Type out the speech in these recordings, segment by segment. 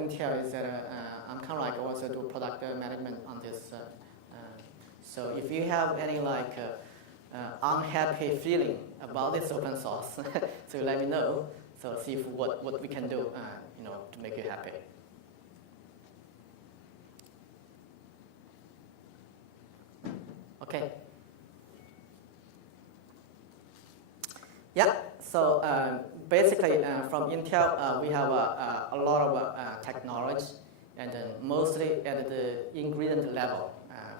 Intel is that I'm kind of like also do product management on this. So if you have any like unhappy feeling about this open source, so let me know. So see if what we can do, to make you happy. Okay. Yeah. So basically, from Intel, we have a lot of technology, and mostly at the ingredient level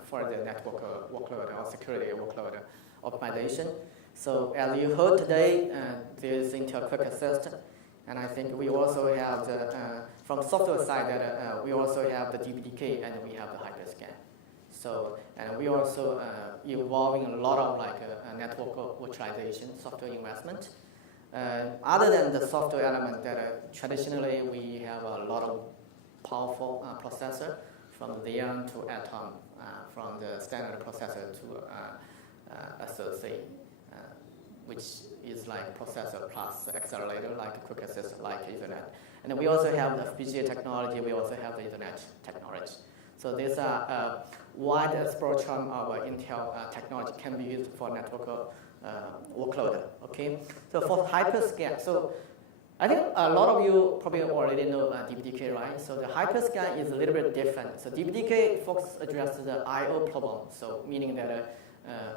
for the network workload or security workload optimization. So as you heard today, there is Intel Quick Assist, and I think we also have the from software side that we also have the DBDK and we have the Hyperscan. So and we also evolving a lot of like network virtualization software investment. Other than the software element that traditionally we have a lot of powerful processor from the Xeon to Atom, from the standard processor to SoC, which is like processor plus accelerator, like Quick Assist, like Ethernet. And then we also have the FPGA technology, we also have the Ethernet technology. So these are a wide spectrum of Intel technology can be used for network workload, okay? So for Hyperscan, so I think a lot of you probably already know DBDK, right? So the Hyperscan is a little bit different. So DBDK addresses the I/O problem, so meaning that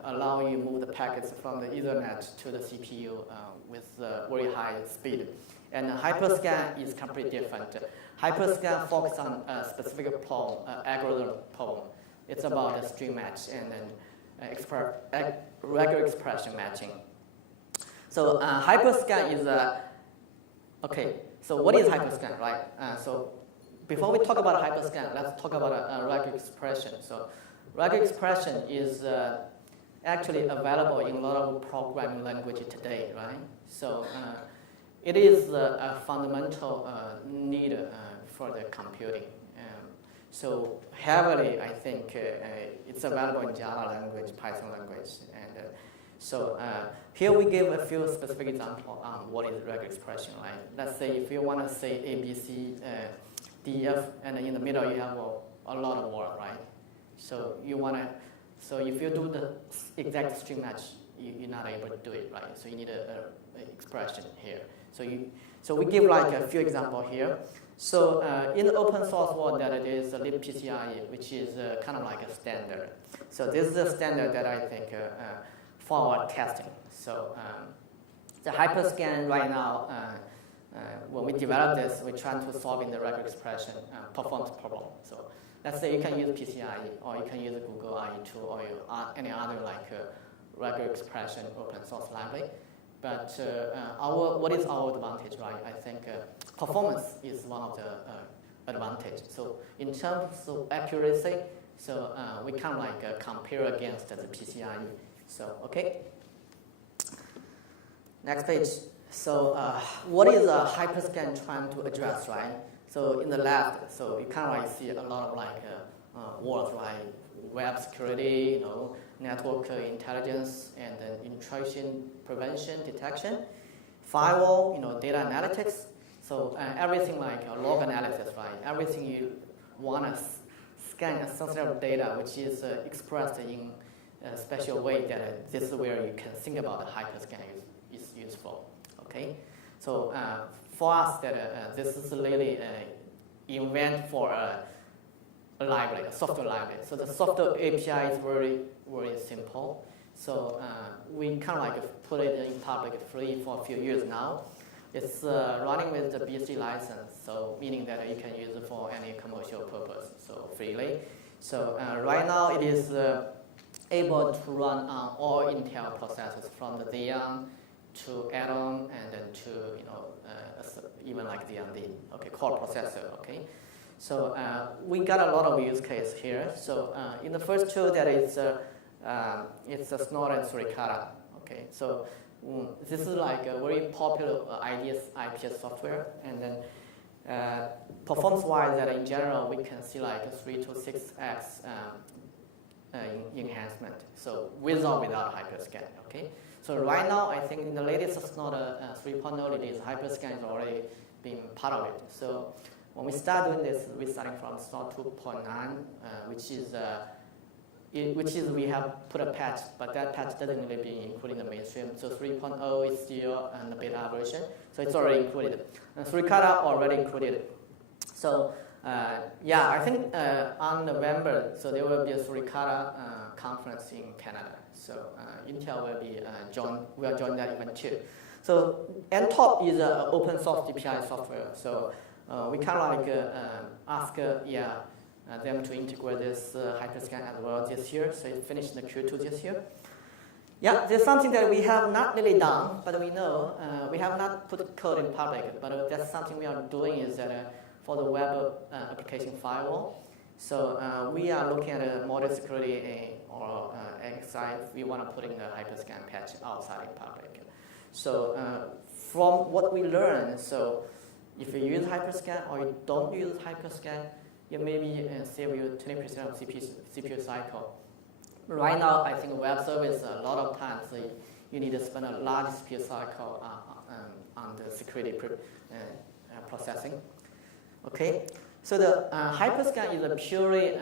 allow you move the packets from the Ethernet to the CPU with very high speed. And Hyperscan is completely different. Hyperscan focuses on a specific problem, algorithm problem. It's about a string match and then regular expression matching. So Hyperscan is okay. So what is Hyperscan, right? So before we talk about Hyperscan, let's talk about a regular expression. So regular expression is actually available in a lot of programming languages today, right? So it is a fundamental need for the computing. So heavily, I think it's available in Java language, Python language, and so here we give a few specific examples on what is regular expression, right? Let's say if you want to say A, B, C, D, F, and in the middle you have a lot of words, right? So you want to, so if you do the exact string match, you're not able to do it, right? So you need a expression here. So we give like a few examples here. So in the open source world, there is a libPCIe, which is kind of like a standard. So this is a standard that I think for our testing. So the Hyperscan right now, when we develop this, we're trying to solve in the regular expression performance problem. So let's say you can use PCIe, or you can use Google IE2, or any other like regular expression open source library. But what is our advantage, right? I think performance is one of the advantage. So in terms of accuracy, so we can like compare against the PCIe. So okay. Next page. So what is a Hyperscan trying to address, right? So in the left, so you kind of like see a lot of like words, right? Web security, network intelligence, and then intrusion prevention, detection, firewall, data analytics. So everything like log analysis, right? Everything you want to scan a sensitive data, which is expressed in a special way that this is where you can think about the Hyperscan is useful. Okay, so for us, that this is really invent for a library, a software library. So the software API is very, very simple. So we kind of like put it in public free for a few years now. It's running with the BSD license, so meaning that you can use it for any commercial purpose, so freely. So right now it is able to run on all Intel processors, from the Xeon to Atom, and then to even like the AMD, core processor. Okay. So we got a lot of use case here. So in the first two, that is it's a Snort and Suricata. Okay, so this is like a very popular IPS software, and then performance-wise, that in general we can see like 3 to 6x enhancement. So with or without Hyperscan. Okay. So right now, I think in the latest Snort 3.0 release, Hyperscan is already been part of it. So when we start doing this, we're starting from Snort 2.9, which is we have put a patch, but that patch doesn't really be included in the mainstream. So 3.0 is still in the beta version, so it's already included. And Suricata already included. So yeah, I think on November, so there will be a Suricata conference in Canada. So Intel will be will join that event too. So NTOP is an open source DPI software. So we kind of like ask them to integrate this Hyperscan as well this year. So it finished in the Q2 this year. Yeah, there's something that we have not really done, but we know we have not put code in public. But that's something we are doing is that for the web application firewall. So we are looking at model security or XI. We want to put in the Hyperscan patch outside in public. So from what we learned, so if you use Hyperscan or you don't use Hyperscan, you maybe save you 20% of CPU cycle. Right now, I think web service, a lot of times you need to spend a large CPU cycle on the security processing. Okay, so the Hyperscan is a purely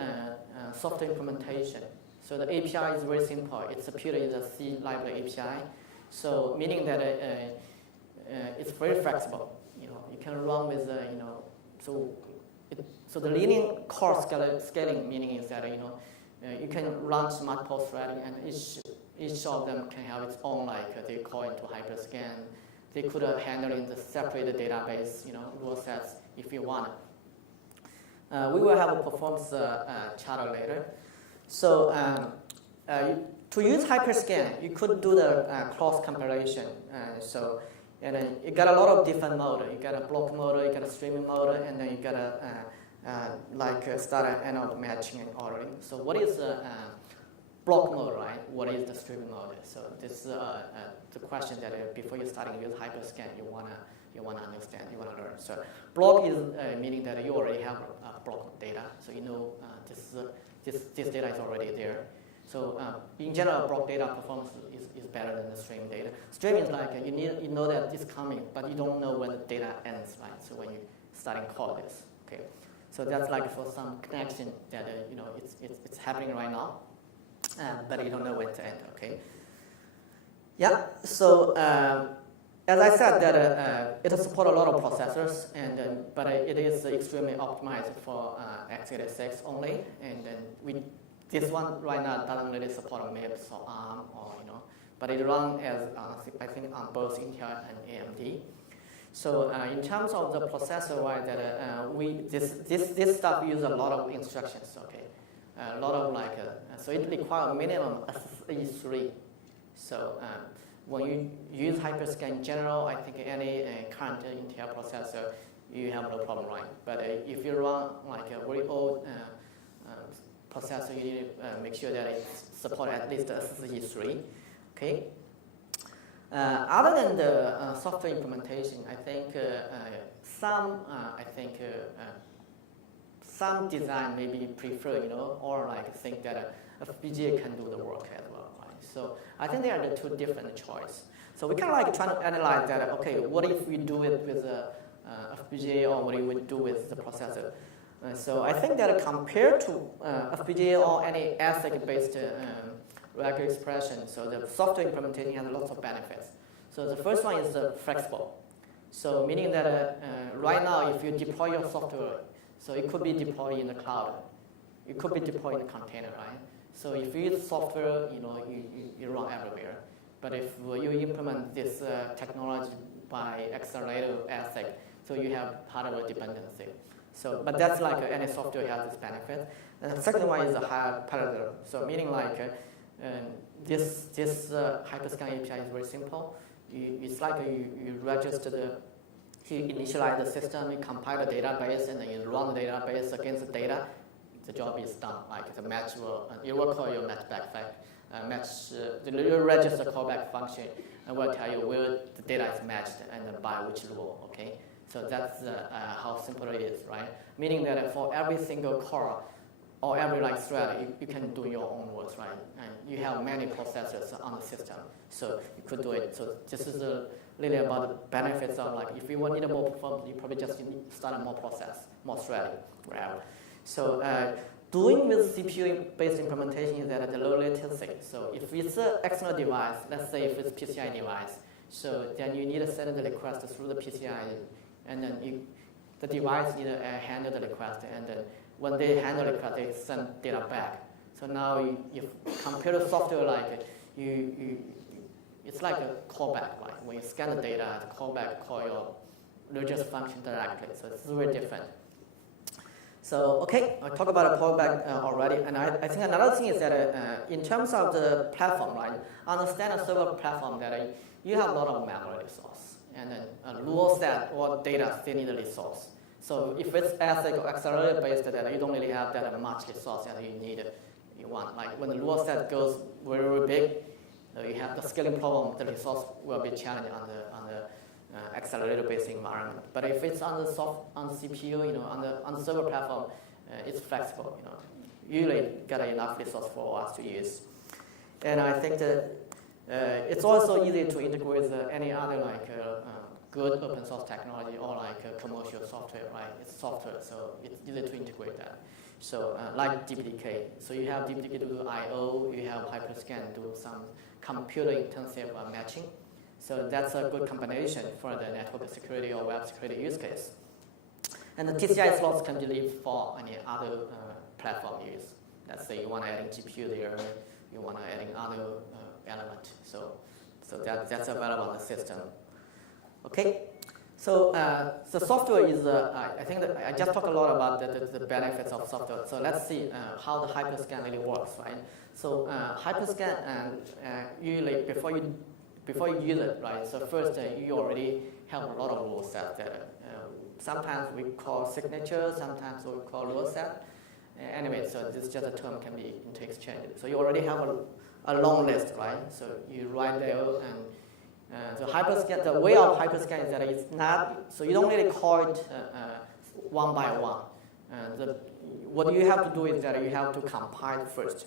software implementation. So the API is very simple. It's purely the C library API. So meaning that it's very flexible. You can run with so the linear core scaling meaning is that you can launch multiple threading, and each of them can have its own they call into Hyperscan. They could handle in the separate database rule sets if you want. We will have a performance chart later. So to use Hyperscan, you could do the cross compilation. And then you got a lot of different modes. You got a block mode, you got a streaming mode, and then you got a start and end matching and ordering. So what is block mode, right? What is the streaming mode? So this is the question that before you starting with Hyperscan, you wanna understand, you wanna learn. So block is meaning that you already have block data, so this data is already there. So in general, block data performance is better than the stream data. Stream is like you know that it's coming, but you don't know when the data ends, right? So when you starting call this, okay. So that's like for some connection that it's happening right now, but you don't know when to end, okay. Yeah. So as I said, that it supports a lot of processors, but it is extremely optimized for x86 only, and then this one right now doesn't really support MIPS or ARM but it runs as I think on both Intel and AMD. So in terms of the processor, wise, this stuff uses a lot of instructions. Okay, a lot of so it requires minimum SE3. So when you use Hyperscan in general, I think any current Intel processor, you have no problem, right? But if you run a very old processor, you need to make sure that it supports at least SE3. Okay. Other than the software implementation, I think some design maybe prefer, or think that a FPGA can do the work as well. Right? So I think they are the two different choices. So we kind of trying to analyze that. Okay, what if we do it with a FPGA, or what if we do with the processor? So I think that compared to FPGA or any ASIC-based regular expression, so the software implementation has lots of benefits. So the first one is flexible. So meaning that right now, if you deploy your software, so it could be deployed in the cloud, it could be deployed in a container, right? So if you use software, you run everywhere. But if you implement this technology by accelerator ASIC, so you have hardware dependency. So, but that's any software has this benefit. And the second one is a higher parallel. So meaning this Hyperscan API is very simple. It's you register you initialize the system, you compile the database, and then you run the database against the data. The job is done. The match you will call your matchback you register callback function, and will tell you where the data is matched and by which rule. Okay. So that's how simple it is, right? Meaning that for every single core, or every like thread, you can do your own work, right? And you have many processors on the system, so you could do it. So this is really about the benefits of like, if you need more performance, you probably just need to start a more process, more threading, whatever. So doing with CPU-based implementation is at the low latency. So if it's an external device, let's say if it's PCI device, so then you need to send the request through the PCI, and then the device need to handle the request, and then when they handle the request, they send data back. So now you compare the software like it's like a callback, right? When you scan the data, the callback call your religious function directly. So it's very different. So okay, I talked about a callback already, and I think another thing is that in terms of the platform, right? Understand a server platform that you have a lot of memory resource, and then a rule set or data still need a resource. So if it's ASIC or accelerator based data, you don't really have that much resource that you want. Like when the rule set goes very, very big, you have the scaling problem, the resource will be challenging on the accelerator-based environment. But if it's on the CPU, on the server platform, it's flexible. Usually get enough resource for us to use. And I think that it's also easy to integrate with any other like good open source technology or like commercial software, right? It's software, so it's easy to integrate that. So like DPDK, so you have DPDK to do I/O, you have Hyperscan do some computer-intensive matching. So that's a good combination for the network security or web security use case. And the TCI slots can be leave for any other platform use. Let's say you want to add in GPU there, you want to add in other element. So that's available on the system. Okay, so the software is, I think that I just talked a lot about the benefits of software. So let's see how the Hyperscan really works, right? So Hyperscan, usually before you use it, right? So first you already have a lot of rule sets that sometimes we call signature, sometimes we call rule set. Anyway, so this is just a term can be interchanged. So you already have a long list, right? So you write there and the Hyperscan, the way of Hyperscan is that it's not, so you don't really call it one by one. What you have to do is that you have to compile first.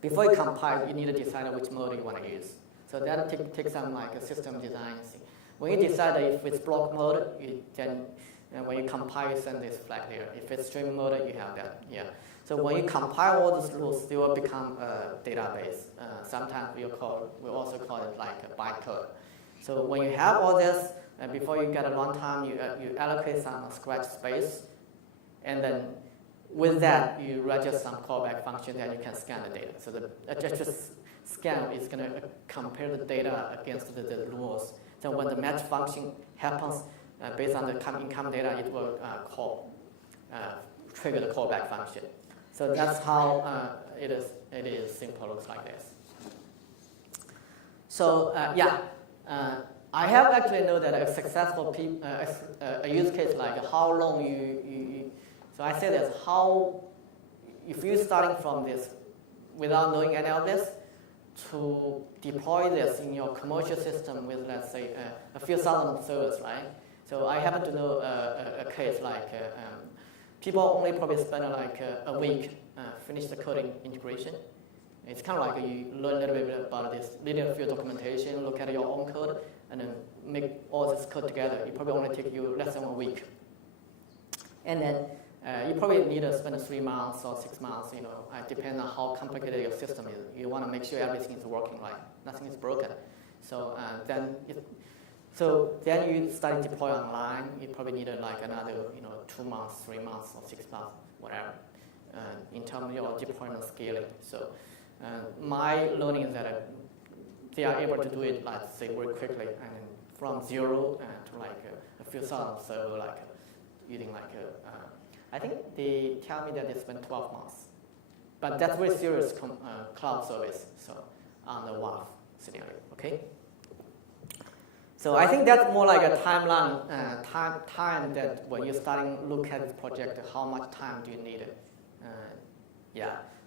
Before you compile, you need to decide which mode you want to use. So that takes some like a system design thing. When you decide if it's block mode, then when you compile, you send this flag there. If it's stream mode, you have that. Yeah. So when you compile all these rules, they will become a database. Sometimes we also call it like a bytecode. So when you have all this, before you get a runtime, you allocate some scratch space, and then with that, you register some callback function that you can scan the data. So the scan is going to compare the data against the rules. So when the match function happens, based on the incoming data, it will trigger the callback function. So that's how it is simple, looks like this. So I have actually know that a successful a use case like how long so I say this, if you're starting from this without knowing any of this, to deploy this in your commercial system with, let's say, a few thousand servers, right? So I happen to know a case like people only probably spend like a week finish the coding integration. It's kind of like you learn a little bit about this, read a few documentation, look at your own code, and then make all this code together. It probably only take you less than a week. And then you probably need to spend 3 months or 6 months, depending on how complicated your system is. You want to make sure everything is working right, nothing is broken. So then you start to deploy online. You probably need like another 2 months, 3 months, or 6 months, whatever, in terms of your deployment scaling. So my learning is that they are able to do it, let's say, very quickly, and from zero to like a few thousand servers, like using like I think they tell me that they spent 12 months. But that's very serious cloud service, so on the WAF scenario, okay? So I think that's more like a timeline, time that when you're starting look at this project, how much time do you need?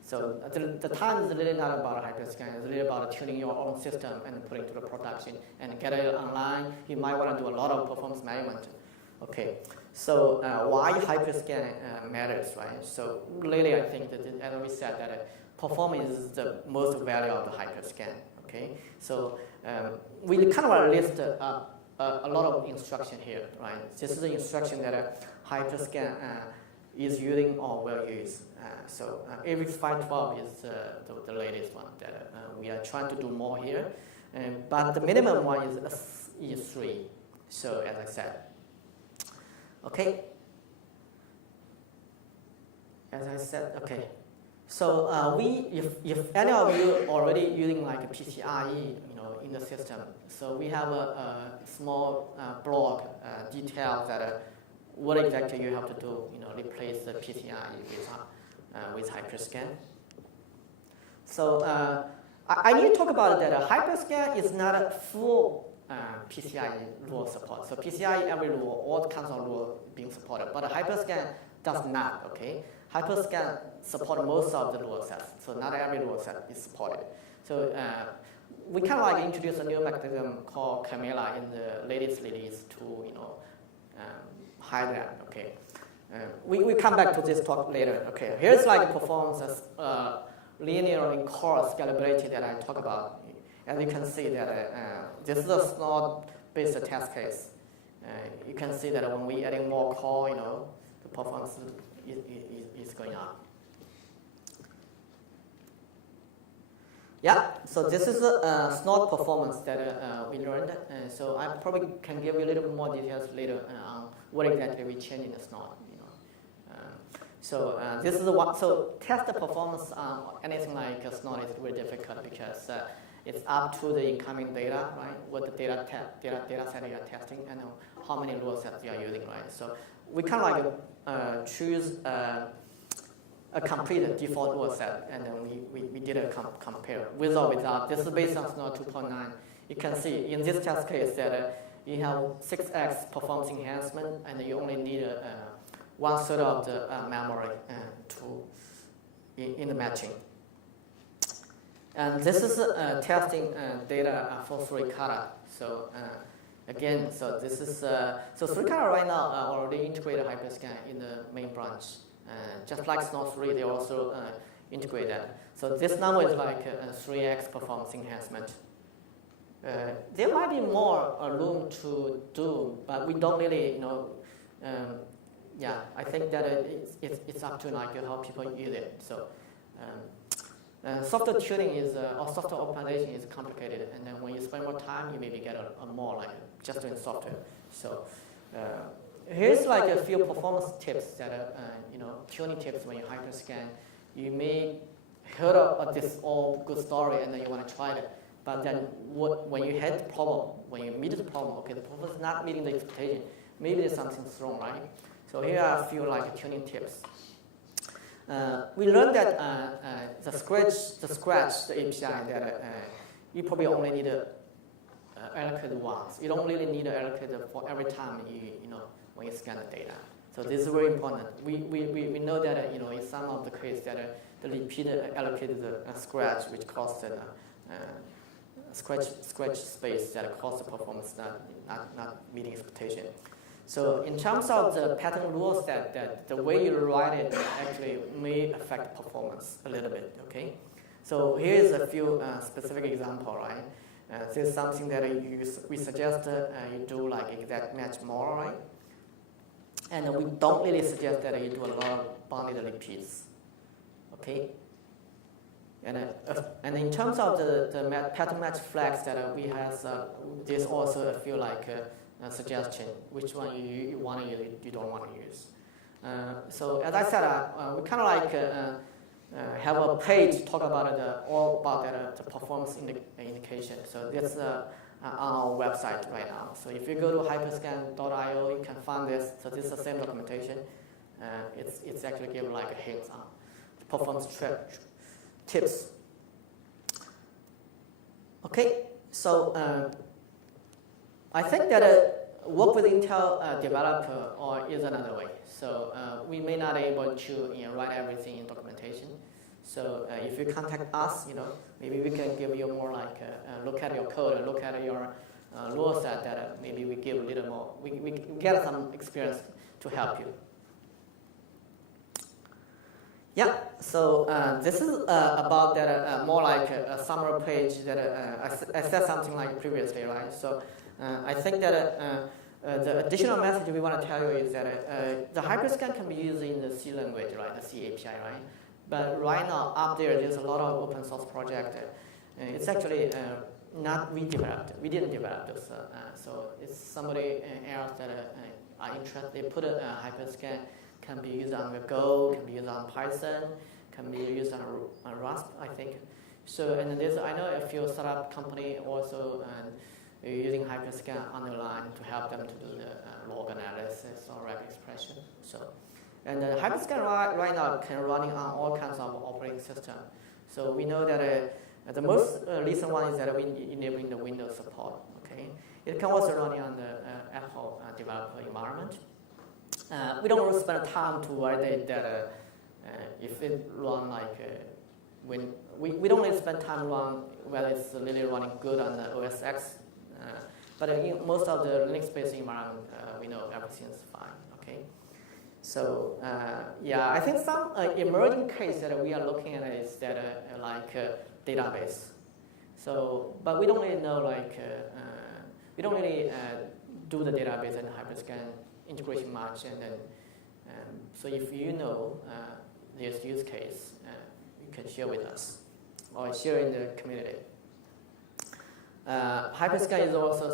So the time is really not about Hyperscan, it's really about tuning your own system and putting it to the production and get it online. You might want to do a lot of performance management. Okay, So why Hyperscan matters, right? So really, I think that, as we said, that performance is the most value of the Hyperscan. Okay, so we kind of list a lot of instruction here, right? This is the instruction that Hyperscan is using or will use. So every 512 is the latest one that we are trying to do more here, but the minimum one is 3. So as I said. Okay. As I said, okay. So if any of you already using like a PCIe, in the system, so we have a small blog details that what exactly you have to do, replace the PCIe with Hyperscan. So I need to talk about that. Hyperscan is not a full PCIe rule support. So PCIe every rule, all kinds of rules being supported, but Hyperscan does not. Okay, Hyperscan support most of the rule sets, so not every rule set is supported. So we kind of like introduce a new mechanism called Camilla in the latest release to hide that. Okay, we come back to this talk later. Okay, here's like performance linear in core scalability that I talk about. As you can see that this is a Snort-based test case. You can see that when we adding more core, the performance is going up. Yeah, so this is a Snort performance that we learned. So I probably can give you a little bit more details later on what exactly we changed in the Snort. So this is the one. So test the performance on anything like a Snort is very difficult because it's up to the incoming data, right? What the data set you are testing and how many rule sets you are using, right? So we kind of like choose a complete default rule set, and then we did a compare with or without. This is based on Snort 2.9. You can see in this test case that you have 6x performance enhancement, and you only need 1/3 of the memory in the matching. And this is testing data for 3-color. So again, so this is so 3-color right now already integrated Hyperscan in the main branch. Just like Snort 3, they also integrate that. So this number is like 3x performance enhancement. There might be more room to do, but we don't really, I think that it's up to like how people use it. So software tuning is or software optimization is complicated, and then when you spend more time, you maybe get a more like just doing software. So here's like a few performance tips that tuning tips when you Hyperscan. You may heard of this all good story, and then you want to try it. But then when you hit the problem, when you meet the problem, okay, the performance is not meeting the expectation. Maybe there's something wrong, right? So here are a few like tuning tips. We learned that the Scratch, the API that you probably only need allocate once. You don't really need to allocate for every time when you scan the data. So this is very important. We know that in some of the cases that the repeated allocated Scratch, which caused Scratch space that caused the performance not meeting expectation. So in terms of the pattern rule set, that the way you write it actually may affect performance a little bit. Okay, so here's a few specific example, right? This is something that we suggest you do like exact match model, right? And we don't really suggest that you do a lot of bounded repeats. Okay. And in terms of the pattern match flags that we have, there's also a few like suggestion which one you want to use, you don't want to use. So as I said, we kind of like have a page talk about all about the performance indication. So that's on our website right now. So if you go to hyperscan.io, you can find this. So this is the same documentation. It's actually give like a hint on performance tips. Okay, so I think that work with Intel developer is another way. So we may not be able to write everything in documentation. So if you contact us, maybe we can give you more like look at your code, look at your rule set that maybe we give a little more. We get some experience to help you. Yeah, so this is about that more like a summary page that I said something like previously, right? So I think that the additional message we want to tell you is that the Hyperscan can be used in the C language, right? The C API, right? But right now up there's a lot of open source projects. It's actually not we developed. We didn't develop this. So it's somebody else that are interested. They put a Hyperscan. Can be used on Go, can be used on Python, can be used on Rust, I think. So, and there's, I know a few startup company also using Hyperscan on the line to help them to do the log analysis or rapid expression. So, and Hyperscan right now can run on all kinds of operating systems. So we know that the most recent one is that we enabling the Windows support. Okay, it can also run on the Apple developer environment. We don't really spend time to validate that if it run like when we don't really spend time run whether it's really running good on the OS X, but in most of the Linux-based environment, we know everything's fine. Okay, so yeah, I think some emerging case that we are looking at is that like database. So, but we don't really know like we don't really do the database and Hyperscan integration much, and then so if you know this use case, you can share with us or share in the community. Hyperscan is also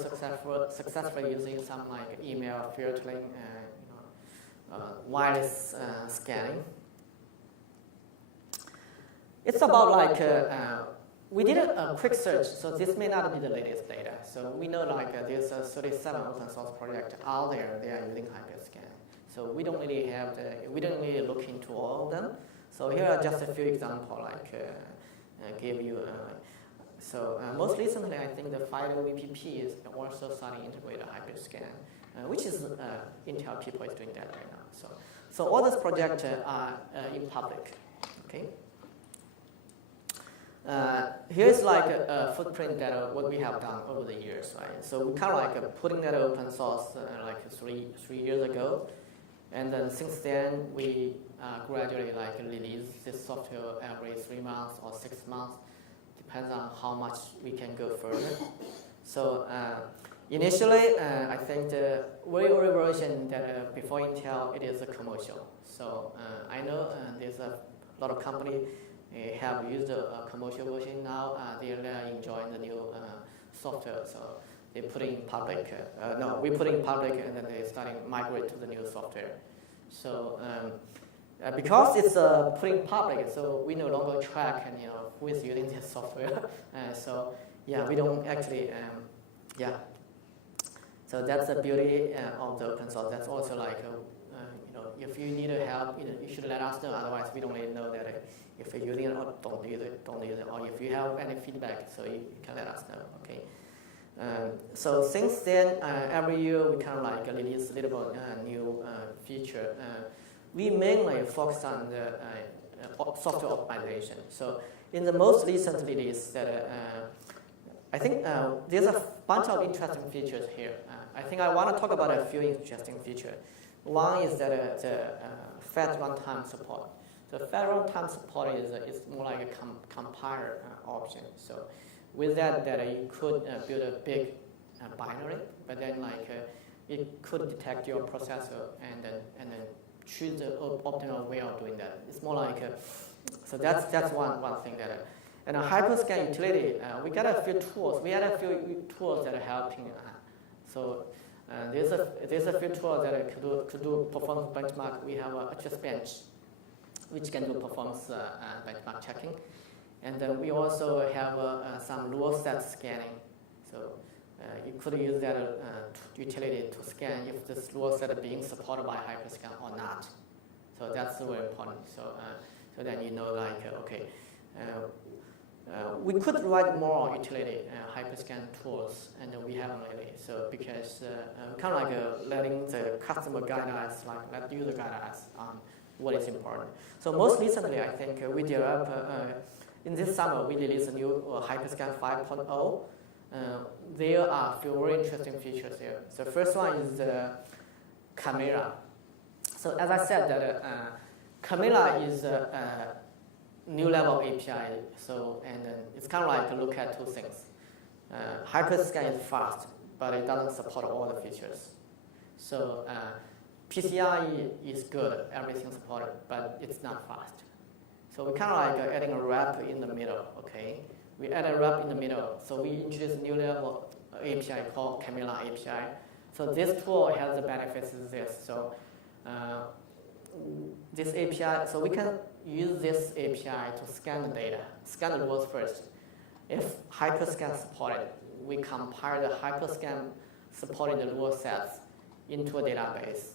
successfully using some like email filtering, wireless scanning. It's about like we did a quick search, so this may not be the latest data. So we know like there's 37 open source projects out there. They are using Hyperscan. So we don't really have we don't really look into all of them. So here are just a few examples, like give you. So most recently, I think the FIDO VPP is also starting to integrate Hyperscan, which is Intel people is doing that right now. So all these projects are in public. Okay. Here's like a footprint that what we have done over the years, right? So we kind of like putting that open source like three years ago, and then since then we gradually like release this software every 3 months or 6 months, depends on how much we can go further. So initially, I think the very early version that before Intel, it is a commercial. So I know there's a lot of companies have used a commercial version now. They are enjoying the new software, so they put it in public. No, we put it in public, and then they starting migrate to the new software. So because it's put in public, so we no longer track and who is using this software. So yeah, we don't actually yeah. So that's the beauty of the open source. That's also like if you need help, you should let us know. Otherwise, we don't really know that if you're using it or don't use it. Or if you have any feedback, so you can let us know. Okay. So since then, every year we kind of like release a little bit new feature. We mainly focus on the software optimization. So in the most recent release, that I think there's a bunch of interesting features here. I think I want to talk about a few interesting features. One is that the fast runtime support. So fast runtime support is more like a compiler option. So with that you could build a big binary, but then like it could detect your processor and then choose the optimal way of doing that. It's more like so that's one thing that. And a Hyperscan utility, we got a few tools. We had a few tools that are helping. So there's a few tools that could do performance benchmark. We have a just bench, which can do performance benchmark checking, and then we also have some rule set scanning. So you could use that utility to scan if this rule set is being supported by Hyperscan or not. So that's very important. So then like okay. We could write more utility Hyperscan tools, and we haven't really. So because kind of like letting the customer guide us, like let user guide us on what is important. So most recently, I think we developed in this summer we released a new Hyperscan 5.0. There are a few very interesting features here. So first one is the camera. So as I said, that Camilla is a new level API. So and it's kind of like look at two things. Hyperscan is fast, but it doesn't support all the features. So PCIe is good, everything supported, but it's not fast. So we kind of like adding a wrap in the middle, okay? We add a wrap in the middle. So we introduce a new level API called Camilla API. So this tool has the benefits of this. So this API, so we can use this API to scan the data, scan the rules first. If Hyperscan supported, we compile the Hyperscan supported rule sets into a database.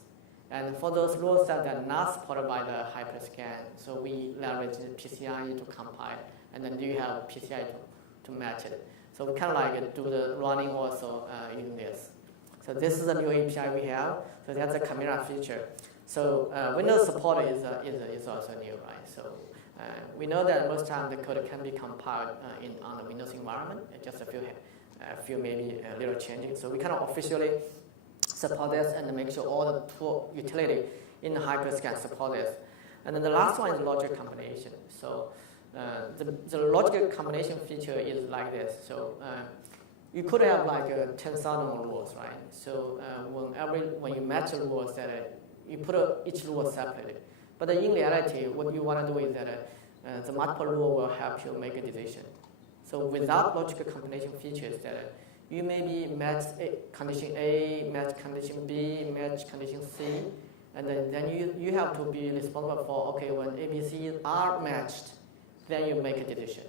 And for those rule sets that are not supported by the Hyperscan, so we leverage the PCIe to compile, and then you have PCIe to match it. So we kind of like do the running also using this. So this is a new API we have. So that's a Camilla feature. So Windows support is also new, right? So we know that most times the code can be compiled on the Windows environment, just a few maybe little changes. So we kind of officially support this and make sure all the tool utility in the Hyperscan support this. And then the last one is logic combination. So the logic combination feature is like this. So you could have like 10,000 rules, right? So when you match rules, that you put each rule separately. But in reality, what you want to do is that the multiple rule will help you make a decision. So without logical combination features, that you maybe match condition A, match condition B, match condition C, and then you have to be responsible for, okay, when A, B, C are matched, then you make a decision.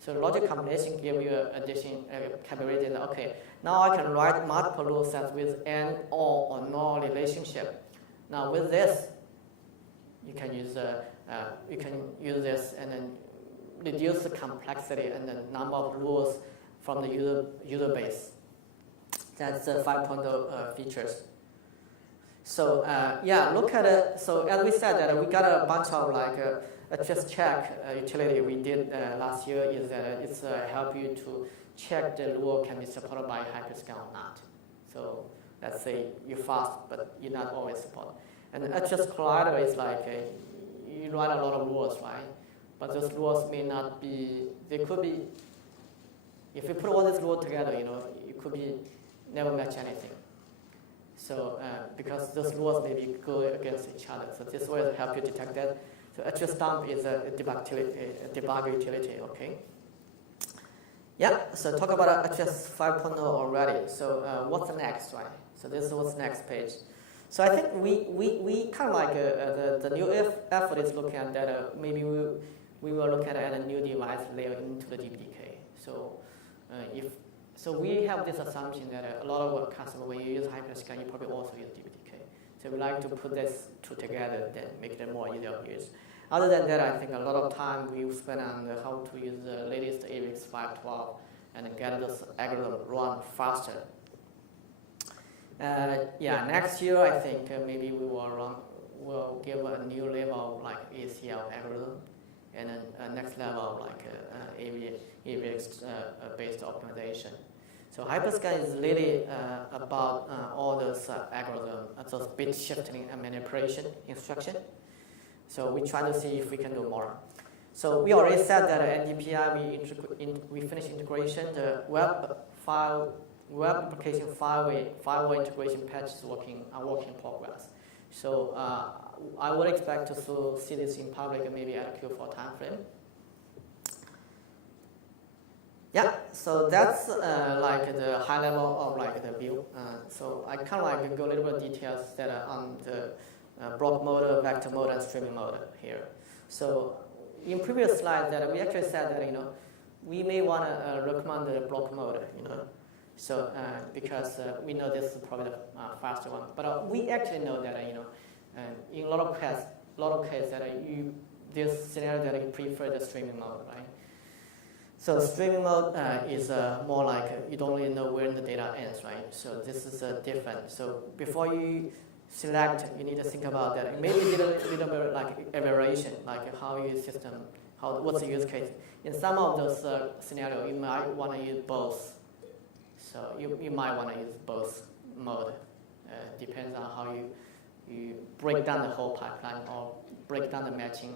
So logic combination give you addition capability that, okay, now I can write multiple rule sets with and or no relationship. Now with this, you can use this and then reduce the complexity and the number of rules from the user base. That's the 5.0 features. So yeah, look at it. So as we said, that we got a bunch of like a just check utility we did last year is that it's help you to check the rule can be supported by Hyperscan or not. So let's say you're fast, but you're not always supported. And just collider is like you write a lot of rules, right? But those rules may not be. They could be. If you put all these rules together, you could be never match anything. So because those rules may be go against each other. So this will help you detect that. So attribute dump is a debug utility, okay? Yeah, so talk about attribute 5.0 already. So what's the next, right? So this is what's next page. So I think we kind of like the new effort is looking at that maybe we will look at a new device layer into the DPDK. So so we have this assumption that a lot of our customers, when you use Hyperscan, you probably also use DPDK. So we like to put this two together, then make it more easier to use. Other than that, I think a lot of time we spend on how to use the latest AVX 5.12 and get this algorithm run faster. Yeah, next year I think maybe we'll give a new level like ACL algorithm, and then next level like AVX based optimization. So Hyperscan is really about all those algorithms, those bit shifting and manipulation instruction. So we try to see if we can do more. So we already said that at NDPI we finished integration. The web application firewall integration patches are working in progress. So I would expect to see this in public maybe at Q4 timeframe. Yeah, so that's like the high level of like the view. So I kind of like go a little bit details that are on the block mode, vector mode, and streaming mode here. So in previous slides that we actually said that we may want to recommend the block mode, So because we know this is probably the faster one, but we actually know that in a lot of cases that this scenario that you prefer the streaming mode, right? So streaming mode is more like you don't really know where the data ends, right? So this is different. So before you select, you need to think about that. Maybe a little bit like a variation, like how your system, what's the use case. In some of those scenarios, you might want to use both. So you might want to use both mode. Depends on how you break down the whole pipeline or break down the matching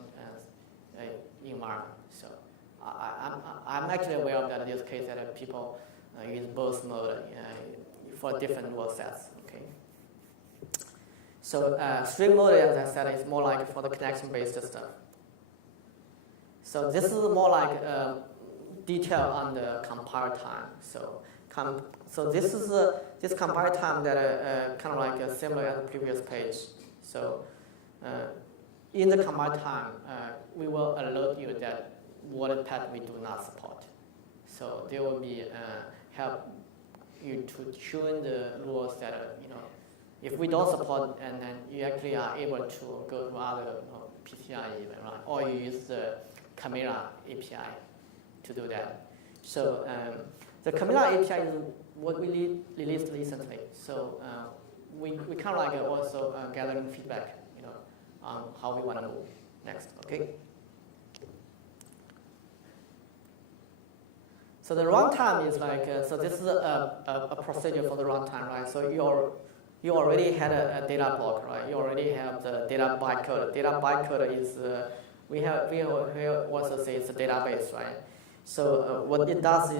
environment. So I'm actually aware of that use case that people use both mode for different rule sets. Okay. So stream mode, as I said, is more like for the connection-based stuff. So this is more like detail on the compile time. So this compile time that kind of like similar as the previous page. So in the compile time, we will alert you that what path we do not support. So there will be help you to tune the rules that if we don't support, and then you actually are able to go to other PCI even, right? Or you use the Camilla API to do that. So the Camilla API is what we released recently. So we kind of like also gathering feedback, on how we want to move next. Okay. So the runtime is like so this is a procedure for the runtime, right? So you already had a data block, right? You already have the data bytecode. Data bytecode is we also say it's a database, right? So what it does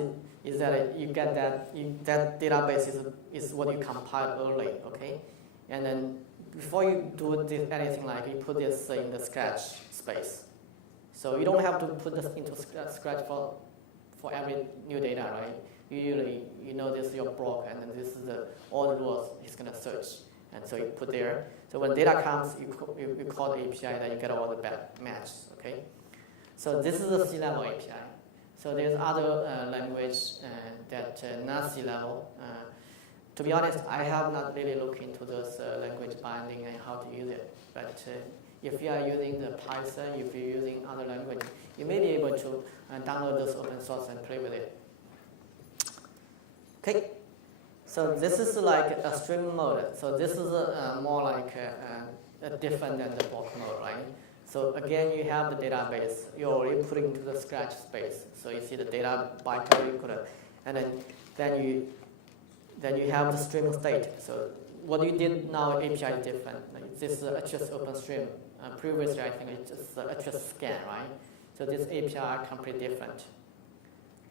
is that you get that database is what you compiled early, okay? And then before you do anything, like you put this in the Scratch space. So you don't have to put this into Scratch for every new data, right? Usually you know this is your block, and then this is all the rules it's gonna search, and so you put there. So when data comes, you call the API, then you get all the matches, okay? So this is the C-level API. So there's other language that not C-level. To be honest, I have not really looked into those language binding and how to use it. But if you are using the Python, if you're using other language, you may be able to download those open source and play with it. Okay, so this is like a stream mode. So this is more like different than the bulk mode, right? So again, you have the database. You're already putting into the Scratch space. So you see the data bytecode, and then you have the stream state. So what you did now, API is different. Like this is just open stream. Previously, I think it's just scan, right? So this API are completely different.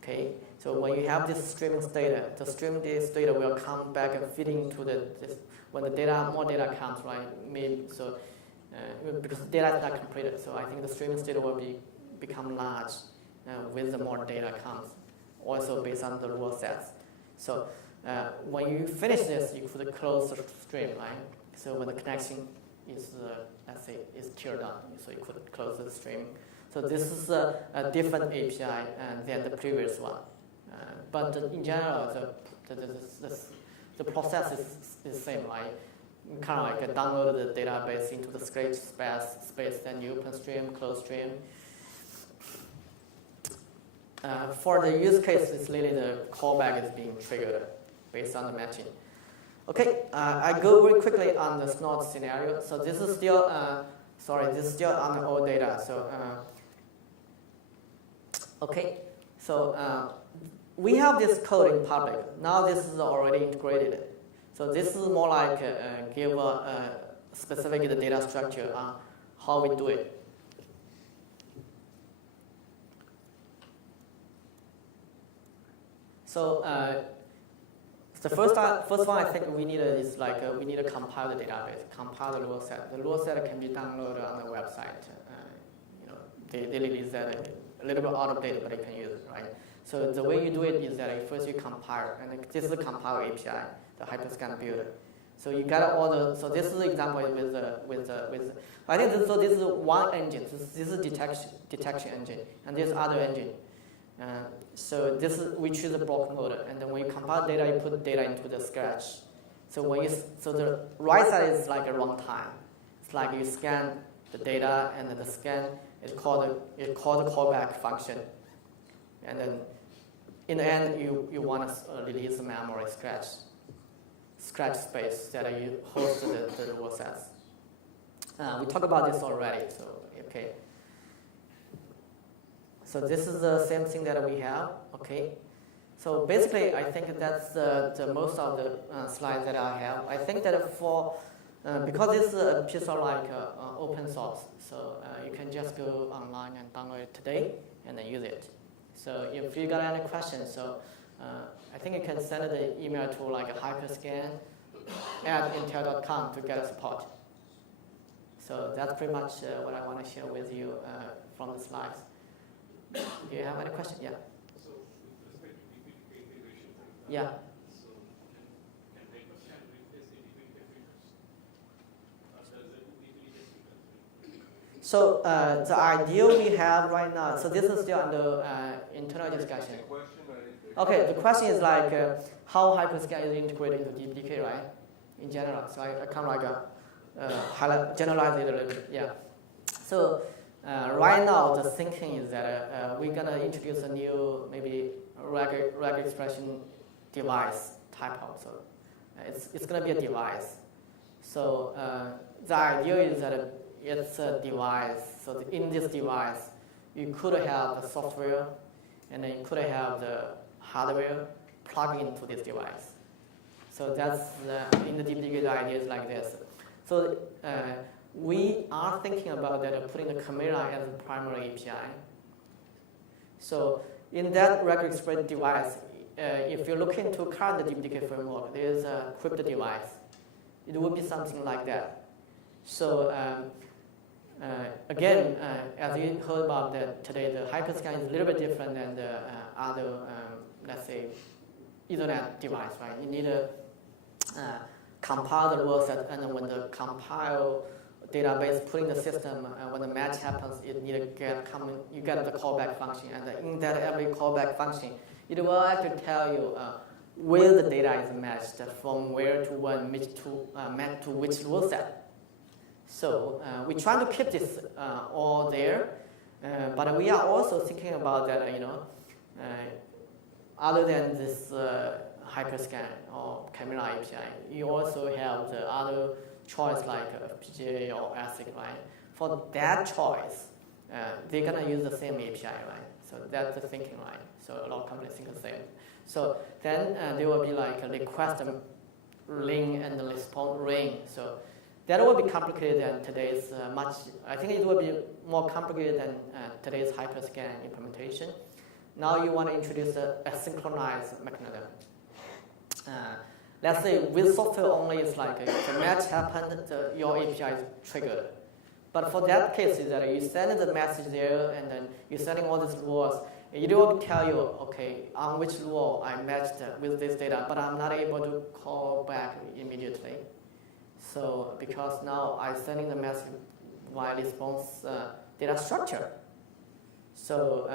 Okay, so when you have this streaming data, the stream data will come back and fit into when the more data comes, right? Maybe so because data is not completed. So I think the streaming data will become large with the more data comes. Also based on the rule sets. So when you finish this, you could close the stream, right? So when the connection is let's say is turned on, so you could close the stream. So this is a different API than the previous one. But in general, the process is the same, right? You kind of like download the database into the Scratch space, then you open stream, close stream. For the use case, it's really the callback is being triggered based on the matching. Okay, I go very quickly on the Snort scenario. So this is still, this is still on the old data. So. Okay, so we have this code in public. Now this is already integrated. So this is more like give a specific data structure on how we do it. So the first one I think we need is like we need to compile the database, compile the rule set. The rule set can be downloaded on the website. They release that. A little bit out of date, but you can use it, right? So the way you do it is that first you compile, and this is the compile API, the Hyperscan builder. So you got all the. So this is the example with. I think this is one engine. This is detection engine, and this other engine. So we choose the block mode, and then when you compile data, you put data into the Scratch. So the right side is like a runtime. It's like you scan the data, and then the scan. It's called the callback function, and then in the end you want to release the memory Scratch space that you host the rule sets. We talked about this already, so okay. So this is the same thing that we have, okay. So basically, I think that's the most of the slides that I have. I think that for because this is a piece of like open source, so you can just go online and download it today and then use it. So if you got any questions, so I think you can send the email to like hyperscan@intel.com to get support. So that's pretty much what I want to share with you from the slides. Do you have any questions? Yeah. So with respect to DPDK integration, yeah. so can Hyperscan replace the DPDK filters? Or does it DPDK filters? So the idea we have right now, so this is still under internal discussion. Okay, the question is like how Hyperscan is integrated into DPDK, right? In general, so I kind of like highlight, generalize it a little bit, yeah. So right now the thinking is that we're gonna introduce a new maybe reg expression device type of, so it's gonna be a device. So the idea is that it's a device, so in this device you could have the software and then you could have the hardware plugged into this device. So that's in the DPDK the idea is like this. So we are thinking about that putting the camera as the primary API. So in that record express device, if you look into current DPDK framework, there's a crypto device. It would be something like that. So again, as you heard about that today, the Hyperscan is a little bit different than the other, let's say, Ethernet device, right? You need to compile the rule set, and then when the compile database put in the system, when the match happens, it need to you get the callback function, and in that every callback function, it will actually tell you where the data is matched, from where to when, matched to which rule set. So we try to keep this all there, but we are also thinking about that, other than this Hyperscan or camera API, you also have the other choice like PGA or ASIC, right? For that choice, they're gonna use the same API, right? So that's the thinking, right? So a lot of companies think the same. So then there will be like a request ring and the response ring. So that will be complicated than today's I think it will be more complicated than today's Hyperscan implementation. Now you want to introduce a synchronized mechanism. Let's say with software only, it's like if the match happened, your API is triggered. But for that case, is that you send the message there, and then you're sending all these rules. It will tell you, okay, on which rule I matched with this data, but I'm not able to call back immediately. So because now I'm sending the message via response data structure. So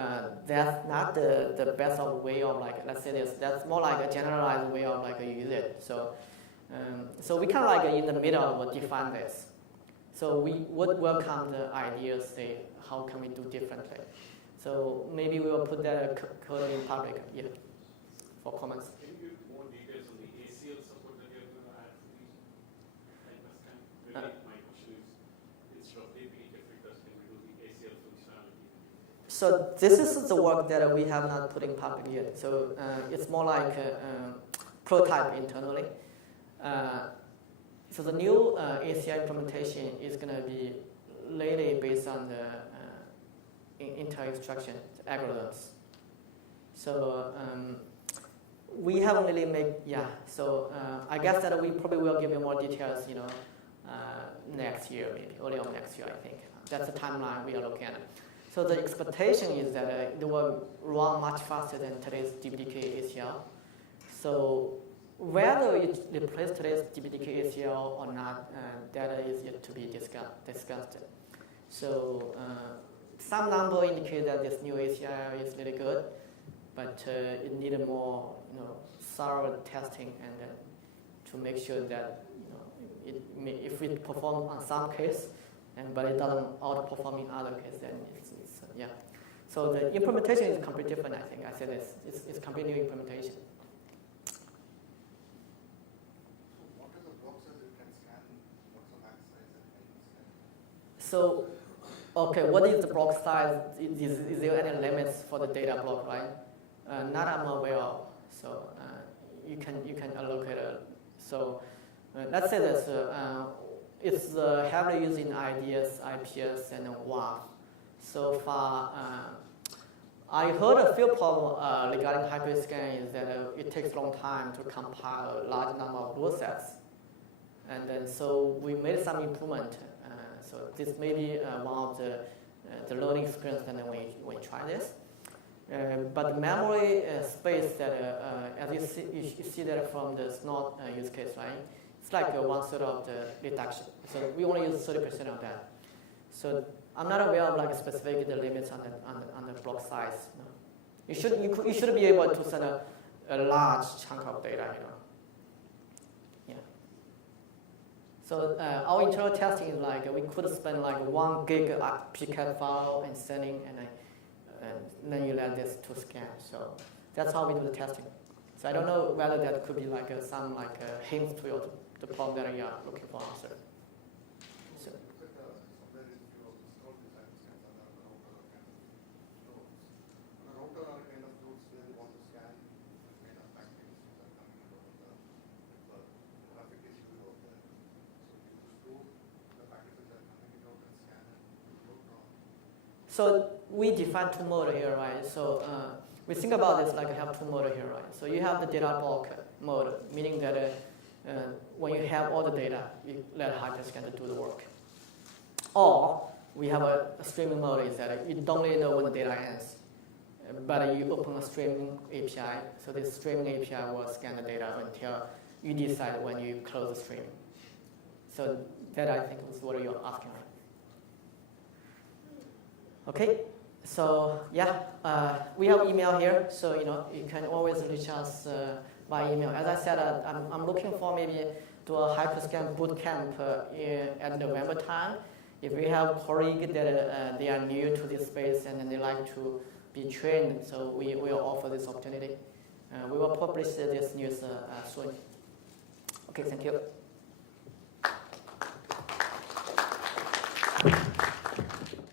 that's not the best of way of like, let's say this, that's more like a generalized way of like use it. So so we kind of like in the middle will define this. So we would welcome the ideas, say, how can we do differently? So maybe we will put that code in public, yeah, for comments. Can you give more details on the ACL support that you're going to add for these? My question is, instead of DPDK filters, can we do the ACL functionality? So this is the work that we have not put in public yet. So it's more like a prototype internally. So the new ACI implementation is going to be lately based on the inter-instruction algorithms. So we haven't really made, so I guess that we probably will give you more details, next year, maybe early on next year, I think. That's the timeline we are looking at. So the expectation is that it will run much faster than today's DPDK ACL. So whether it replaces today's DPDK ACL or not, that is yet to be discussed. So some number indicate that this new ACL is really good, but it needed more, thorough testing and to make sure that if it performs on some case, but it doesn't outperform in other cases, then it's yeah. So the implementation is completely different. I think I said this. It's completely new implementation. So, okay, what is the block size? Is there any limits for the data block, right? Not I'm aware of. So you can allocate it. So let's say this. it's heavily used in IDS, IPS, and WAF. So far, I heard a few problems regarding Hyperscan is that it takes a long time to compile a large number of rule sets. And then so we made some improvement. So this may be one of the learning experience when you try this. But the memory space that, as you see that from the Snort use case, right? It's like 1/3 of the reduction. So we only use 30% of that. So I'm not aware of like specific the limits on the block size. No. You should be able to send a large chunk of data, you know. Yeah. So our internal testing is like we could spend like 1 gig PCAP file and sending, and then you let this to scan. So that's how we do the testing. So I don't know whether that could be like some like hint to the problem that you are looking for answer. So. So we define two modes here, right? So we think about this like I have two modes here, right? So you have the data bulk mode, meaning that when you have all the data, you let Hyperscan do the work. Or we have a streaming mode is that you don't really know when the data ends, but you open a streaming API. So this streaming API will scan the data until you decide when you close the stream. So that I think is what you're asking, right? Okay, so yeah, we have email here, so you can always reach us by email. As I said, I'm looking for maybe do a Hyperscan bootcamp at November time. If we have colleagues that they are new to this space and they like to be trained, so we will offer this opportunity. We will publish this news soon. Okay, thank you.